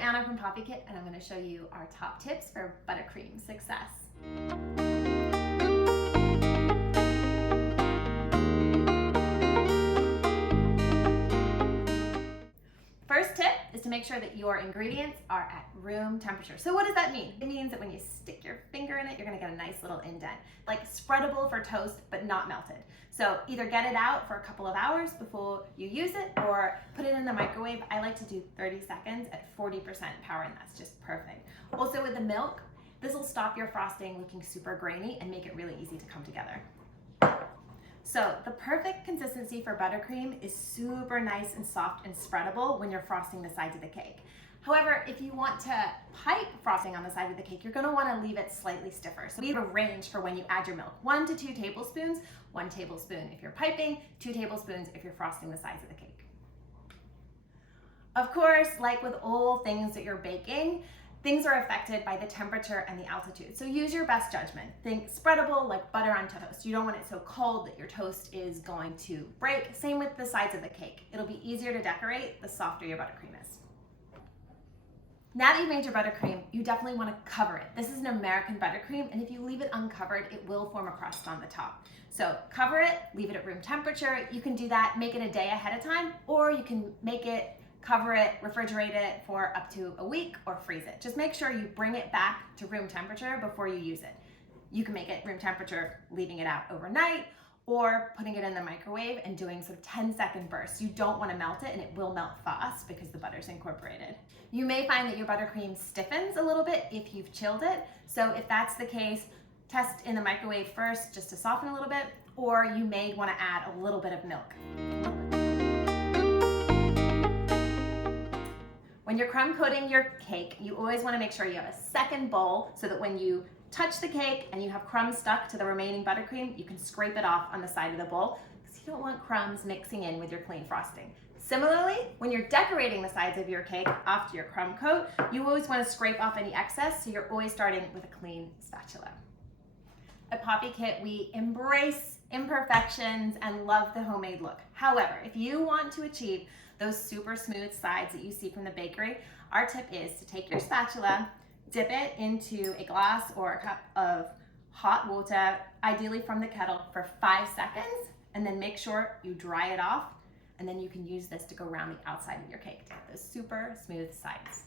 Anna from Poppikit, and I'm going to show you our top tips for buttercream success. First tip is to make sure that your ingredients are at room temperature. So what does that mean? It means that when you stick your finger in it, you're gonna get a nice little indent. Like spreadable for toast, but not melted. So either get it out for a couple of hours before you use it, or put it in the microwave. I like to do 30 seconds at 40% power, and that's just perfect. Also with the milk, this will stop your frosting looking super grainy and make it really easy to come together. So the perfect consistency for buttercream is super nice and soft and spreadable when you're frosting the sides of the cake. However, if you want to pipe frosting on the side of the cake, you're going to want to leave it slightly stiffer. So we have a range for when you add your milk. 1 to 2 tablespoons, 1 tablespoon if you're piping, 2 tablespoons if you're frosting the sides of the cake. Of course, like with all things that you're baking, things are affected by the temperature and the altitude. So use your best judgment. Think spreadable like butter on toast. You don't want it so cold that your toast is going to break. Same with the sides of the cake. It'll be easier to decorate the softer your buttercream is. Now that you've made your buttercream, you definitely want to cover it. This is an American buttercream, and if you leave it uncovered, it will form a crust on the top. So cover it, leave it at room temperature. You can do that, make it a day ahead of time, or you can make it, cover it, refrigerate it for up to a week, or freeze it. Just make sure you bring it back to room temperature before you use it. You can make it room temperature, leaving it out overnight, or putting it in the microwave and doing sort of 10-second bursts. You don't want to melt it, and it will melt fast because the butter's incorporated. You may find that your buttercream stiffens a little bit if you've chilled it. So if that's the case, test in the microwave first just to soften a little bit, or you may want to add a little bit of milk. When you're crumb coating your cake, you always want to make sure you have a second bowl so that when you touch the cake and you have crumbs stuck to the remaining buttercream, you can scrape it off on the side of the bowl because you don't want crumbs mixing in with your clean frosting. Similarly, when you're decorating the sides of your cake after your crumb coat, you always want to scrape off any excess, so you're always starting with a clean spatula. At Poppikit, we embrace imperfections and love the homemade look. However, if you want to achieve those super smooth sides that you see from the bakery, our tip is to take your spatula, dip it into a glass or a cup of hot water, ideally from the kettle, for 5 seconds, and then make sure you dry it off, and then you can use this to go around the outside of your cake to get those super smooth sides.